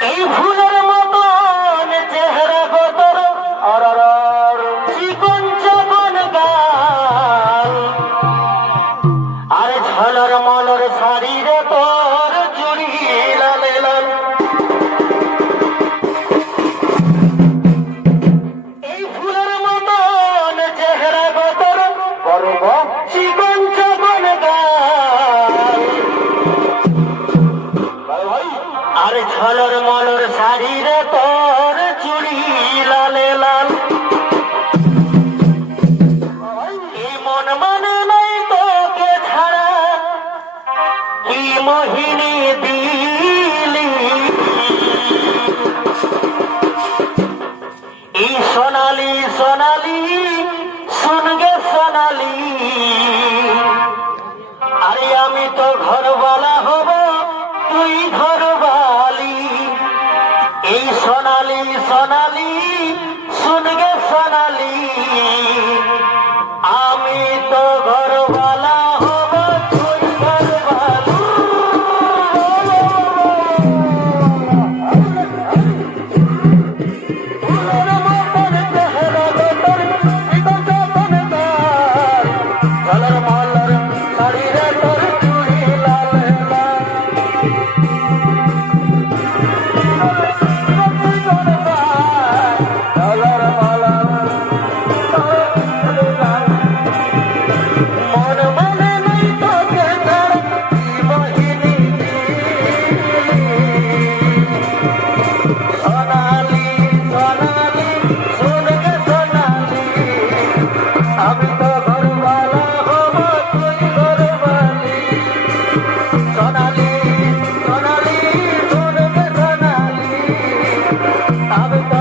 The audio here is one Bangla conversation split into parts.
এই ভুলের মোহিনী দিলি। এই সোনালি সোনালি সোনালি। আরে আমি তো এই সোনালি সোনালি শুনগে Sabe, sabe.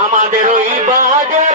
আমাদের ওই বাজার